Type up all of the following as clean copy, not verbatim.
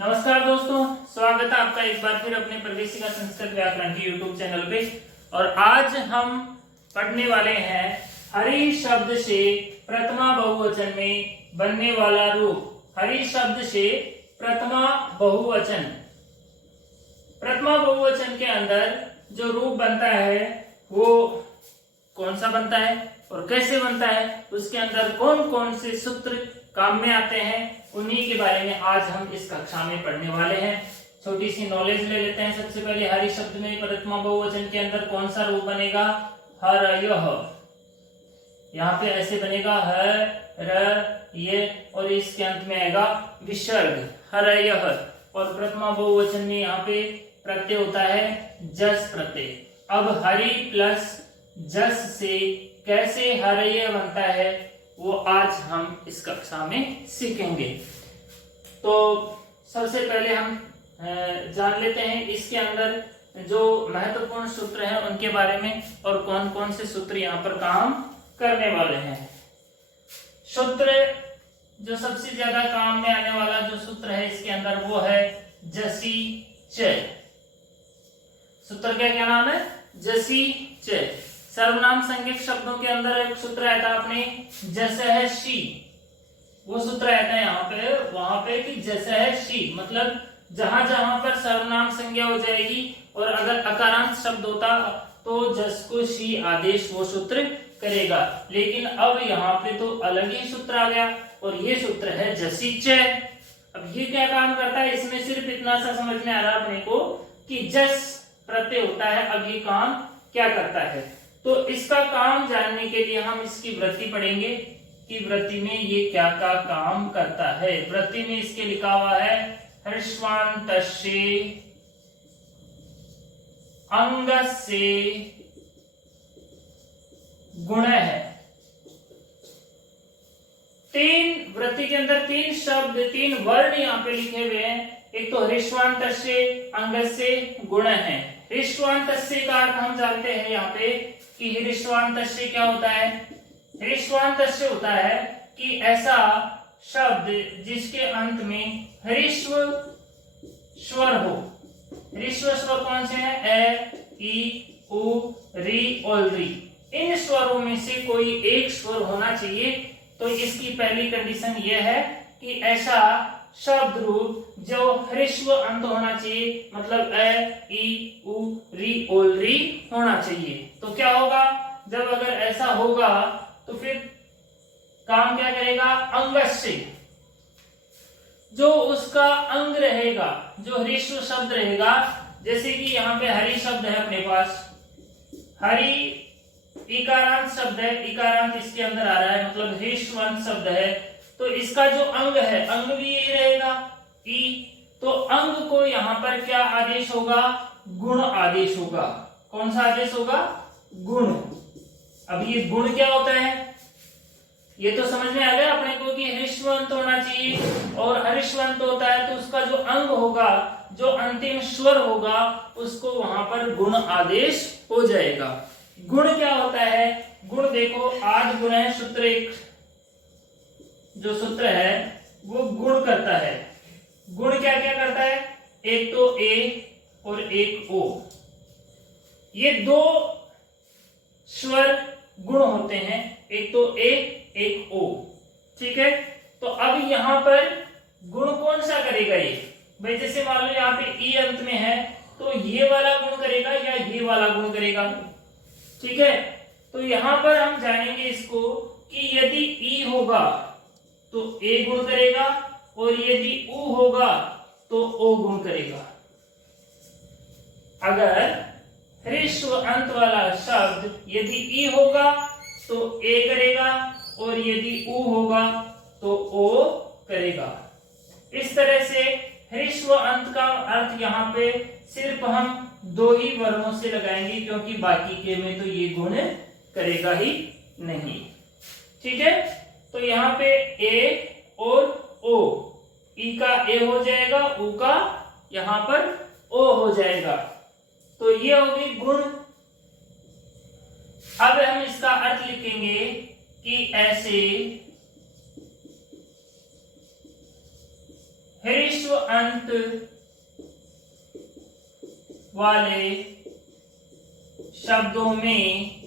नमस्कार दोस्तों, स्वागत है आपका एक बार फिर अपने प्रवेशिका संस्कृत व्याकरण की यूट्यूब चैनल पे। और आज हम पढ़ने वाले हैं हरि शब्द से प्रथमा बहुवचन में बनने वाला रूप। हरि शब्द से प्रथमा बहुवचन, प्रथमा बहुवचन के अंदर जो रूप बनता है वो कौन सा बनता है और कैसे बनता है, उसके अंदर कौन कौन से सूत्र काम में आते हैं, उन्हीं के बारे में आज हम इस कक्षा में पढ़ने वाले हैं। छोटी सी नॉलेज ले लेते हैं। सबसे पहले हरि शब्द में प्रथमा बहुवचन के अंदर कौन सा रूप बनेगा? हरयः। यहाँ पे ऐसे बनेगा ये, और इसके अंत में आएगा विसर्ग हरयः। और प्रथमा बहुवचन में यहाँ पे प्रत्यय होता है जस प्रत्यय। अब हरि प्लस जस से कैसे हरयः बनता है वो आज हम इस कक्षा में सीखेंगे। तो सबसे पहले हम जान लेते हैं इसके अंदर जो महत्वपूर्ण सूत्र हैं उनके बारे में और कौन कौन से सूत्र यहाँ पर काम करने वाले हैं। सूत्र जो सबसे ज्यादा काम में आने वाला जो सूत्र है इसके अंदर वो है जसी च। सूत्र क्या नाम है? जसी च। सर्वनाम संज्ञक शब्दों के अंदर एक सूत्र आता है अपने जसह शी, वो सूत्र आता है यहाँ पे वहां पे कि जसह शी, मतलब जहां जहां पर सर्वनाम संज्ञा हो जाएगी और अगर अकारांत शब्द होता तो जस को शी आदेश वो सूत्र करेगा। लेकिन अब यहाँ पे तो अलग ही सूत्र आ गया और ये सूत्र है जसी च। अब ये क्या काम करता है, इसमें सिर्फ इतना सा समझ में आ रहा है अपने को कि जस प्रत्यय होता है। अब ये काम क्या करता है तो इसका काम जानने के लिए हम इसकी वृत्ति पढ़ेंगे कि वृत्ति में ये क्या क्या काम करता है। वृत्ति में इसके लिखा हुआ है ह्रस्वान्तस्य अंगस्य गुणः। तीन वृत्ति के अंदर तीन शब्द, तीन वर्ण यहाँ पे लिखे हुए हैं। एक तो ह्रस्वान्तस्य अंगस्य गुणः है। ह्रस्वान्तस्य का अर्थ हम जानते हैं यहाँ पे कि ह्रस्वान्तस्य क्या होता है? ह्रस्वान्तस्य होता है कि ऐसा शब्द जिसके अंत में ह्रस्व स्वर हो। ह्रस्व स्वर कौन से हैं? ए, ई, उ, री और री। इन स्वरों में से कोई एक स्वर होना चाहिए। तो इसकी पहली कंडीशन यह है कि ऐसा शब्द रूप जो ह्रस्व अंत होना चाहिए, मतलब ए, ई, उ, री और री होना चाहिए। तो क्या होगा जब अगर ऐसा होगा तो फिर काम क्या करेगा? अंगस्य, जो उसका अंग रहेगा, जो ह्रस्व शब्द रहेगा। जैसे कि यहाँ पे हरि शब्द है अपने पास, हरि इकारांत शब्द है, इकारांत इसके अंदर आ रहा है, मतलब ह्रस्वांत शब्द है। तो इसका जो अंग है, अंग भी यही रहेगा ई। तो अंग को यहाँ पर क्या आदेश होगा? गुण आदेश होगा। कौन सा आदेश होगा? गुण। अब ये गुण क्या होता है ये तो समझ में आ गया अपने को कि ह्रस्वांत होना चाहिए, और ह्रस्वांत होता है तो उसका जो अंग होगा, जो अंतिम स्वर होगा, उसको वहां पर गुण आदेश हो जाएगा। गुण क्या होता है? गुण देखो आद गुण है, सूत्र एक जो सूत्र है वो गुण करता है। गुण क्या क्या करता है? एक तो ए और एक ओ, ये दो स्वर गुण होते हैं, एक तो ए एक ओ। ठीक है, तो अब यहां पर गुण कौन सा करेगा? ये भाई जैसे मान लो यहाँ पे ई अंत में है तो ये वाला गुण करेगा या ये वाला गुण करेगा। ठीक है, तो यहां पर हम जानेंगे इसको कि यदि ई होगा तो ए गुण करेगा और यदि उ होगा तो ओ गुण करेगा। अगर ह्रस्व अंत वाला शब्द यदि ई होगा तो ए करेगा और यदि उ होगा तो ओ करेगा। इस तरह से ह्रस्व अंत का अर्थ यहाँ पे सिर्फ हम दो ही वर्णों से लगाएंगे, क्योंकि बाकी के में तो ये गुण करेगा ही नहीं। ठीक है, तो यहाँ पे ए और ओ, ई का ए हो जाएगा, उ का यहाँ पर ओ हो जाएगा। तो ये होगी गुण। अब हम इसका अर्थ लिखेंगे कि ऐसे ह्रस्व ह्रस्व अंत वाले शब्दों में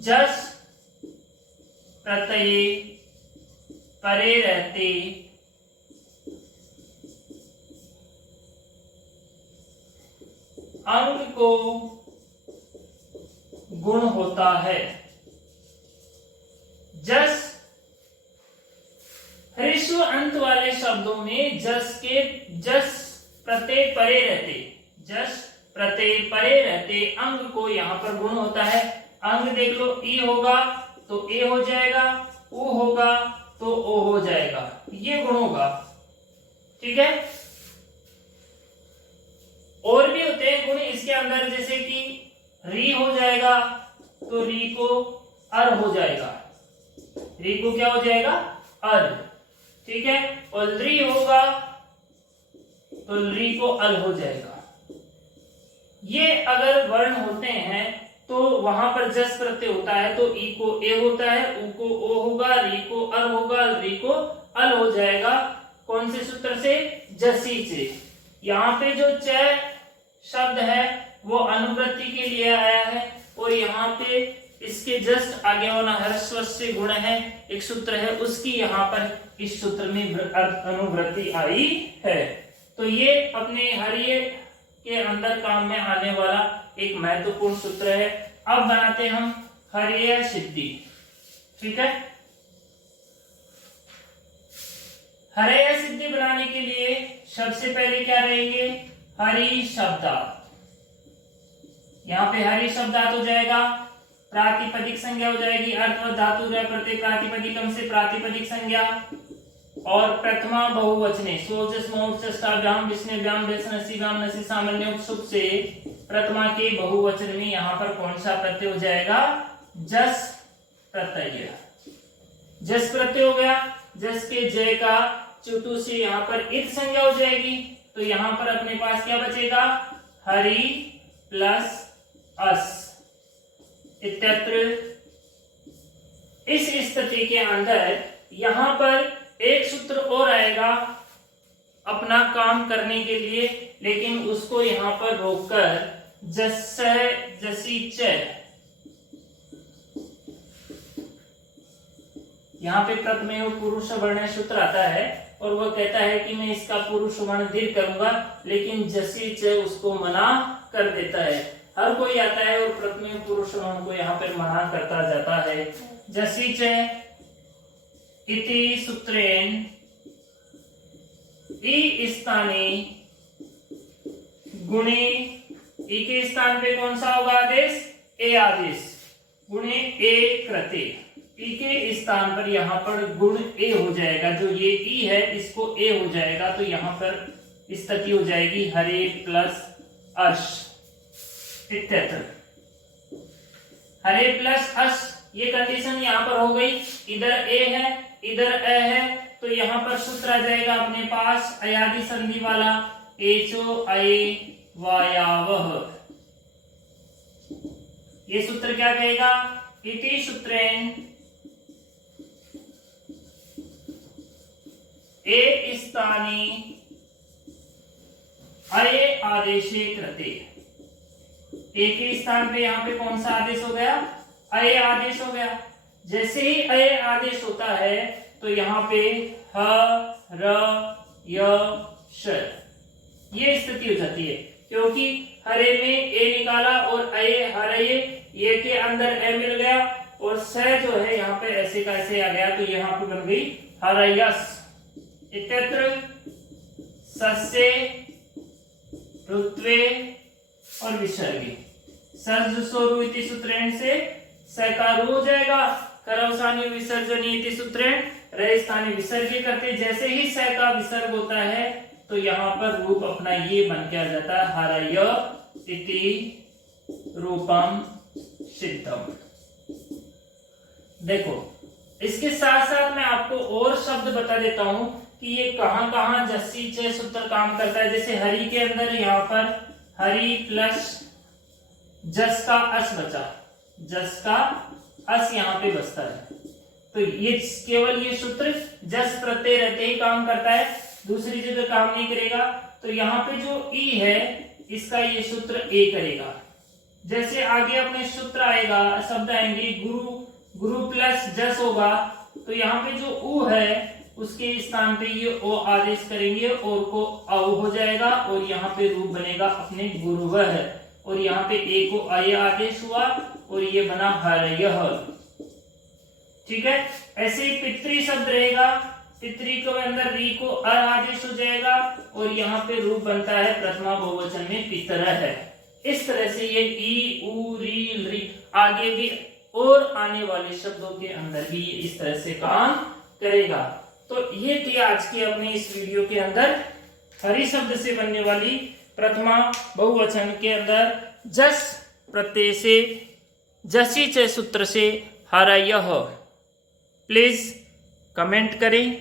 जस प्रत्यय परे रहते अंग को गुण होता है। जस ह्रस्व अंत वाले शब्दों में जस प्रत्यय परे रहते, जस प्रत्यय परे रहते अंग को यहाँ पर गुण होता है। अंग देख लो, ई होगा तो ए हो जाएगा, उ होगा तो ओ हो जाएगा, ये गुण होगा। ठीक है, और भी होते हैं गुण इसके अंदर, जैसे कि री हो जाएगा तो री को अर हो जाएगा, री को क्या हो जाएगा, अर। ठीक है, और री होगा तो री को अल हो जाएगा। ये अगर वर्ण होते हैं तो वहां पर जस प्रत्यय होता है तो ई को ए होता है, उ को ओ होगा, री को अर होगा, री को अल हो जाएगा। कौन से सूत्र से, जसी से। यहाँ पे जो च शब्द है वो अनुवृत्ति के लिए आया है, और यहाँ पे इसके जस्ट आगे वाला ह्रस्व से गुण है, एक सूत्र है, उसकी यहाँ पर इस सूत्र में अनुवृत्ति आई है। तो ये अपने हरिये के अंदर काम में आने वाला एक महत्वपूर्ण सूत्र है। अब बनाते हम हरिय सिद्धि। ठीक है, हरिय सिद्धि बनाने के लिए सबसे पहले क्या रहेंगे, हरि शब्दार्थ। यहाँ पे हरि शब्दार्थ हो जाएगा, प्रातिपदिक संज्ञा हो जाएगी, अर्थवत धातु प्रत्यय प्रातिपदिकम से प्रातिपदिक संज्ञा, और प्रथमा बहुवचने सोजस मोक्षाभ्याम विष्णुभ्याम वैष्णसीभ्याम नसी सामान्य सुख से प्रथमा के बहुवचन में यहाँ पर कौन सा प्रत्यय हो जाएगा, जस प्रत्यय। जस प्रत्यय हो गया, जस के जय का चुटु से यहाँ पर इत संज्ञा हो जाएगी, तो यहाँ पर अपने पास क्या बचेगा, हरि प्लस अस इत्यत्र। इस स्थिति के अंदर यहाँ पर एक सूत्र और आएगा अपना काम करने के लिए, लेकिन उसको यहाँ पर रोककर जस जसी च, यहाँ पे प्रथमेव पुरुष वर्ण सूत्र आता है और वह कहता है कि मैं इसका पुरुष वर्ण दीर्घ करूंगा, लेकिन जसी च उसको मना कर देता है। हर कोई आता है और प्रथमेव पुरुष वर्ण को यहाँ पर मना करता जाता है। जसी च इति सूत्रेण ई स्थाने गुणे, ई के स्थान पे कौन सा होगा आदेश, ए आदेश, गुणे ए कृते। ई के स्थान पर यहाँ पर गुण ए हो जाएगा, जो ये ई है इसको ए हो जाएगा, तो यहाँ पर स्थिति हो जाएगी हरे प्लस अश इत्यत्र। हरे प्लस अश, ये कंडीशन यहाँ पर हो गई। इधर ए है इधर अ है, तो यहाँ पर सूत्र आ जाएगा अपने पास अयादि संधि वाला, एचो अये वायावह। ये सूत्र क्या कहेगा, इति सूत्रेण ए स्थाने अये आदेशे कृते। ए के स्थान पे यहाँ पे कौन सा आदेश हो गया, अये आदेश हो गया। जैसे ही अये आदेश होता है तो यहाँ पे ह र य श, ये स्थिति हो जाती है, क्योंकि हरे में ए निकाला और अये हरये, ये के अंदर ए मिल गया और स जो है यहाँ पे ऐसे का ऐसे आ गया, तो यहाँ पे बन गई हरयस इत्यत्र। सस्ये ऋत्वे और विसर्गे, सर्ज सोरु इति सूत्रेण से सकारू हो जाएगा, करवसानी विसर्जनी इति सूत्रेण रह स्थानी विसर्ग करते। जैसे ही स का विसर्ग होता है तो यहाँ पर रूप अपना ये बन के आ जाता है, हरय इति रूपम सिद्धम। देखो, इसके साथ साथ मैं आपको और शब्द बता देता हूं कि ये कहां कहां जस्सी च सूत्र काम करता है। जैसे हरि के अंदर यहाँ पर हरि प्लस जस का अस बचा, जस का अस यहाँ पे बचता है, तो ये केवल ये सूत्र जस प्रत्यय रहते ही काम करता है, दूसरी जगह काम नहीं करेगा। तो यहाँ पे जो ई है इसका ये सूत्र ए करेगा। जैसे आगे अपने सूत्र आएगा, शब्द आएंगे गुरु, गुरु प्लस जस होगा, तो यहाँ पे जो उ है उसके स्थान पे ये ओ आदेश करेंगे और को औ हो जाएगा और यहाँ पे रूप बनेगा अपने गुरुवह, और यहाँ पे ए को अय आदेश हुआ और ये बना हरयः। ठीक है, ऐसे ही पितृ शब्द रहेगा, पितृ के अंदर री को अ आदेश हो जाएगा और यहाँ पे रूप बनता है प्रथमा बहुवचन में पितरः है। इस तरह से ये ई उ री री आगे भी और आने वाले शब्दों के अंदर भी ये इस तरह से काम करेगा। तो ये थी आज की अपनी इस वीडियो के अंदर हरि शब्द से बनने वाली प्रथमा बहुवचन के अंदर जस प्रत्यय से जसी च सूत्र से हरयः। प्लीज कमेंट करें,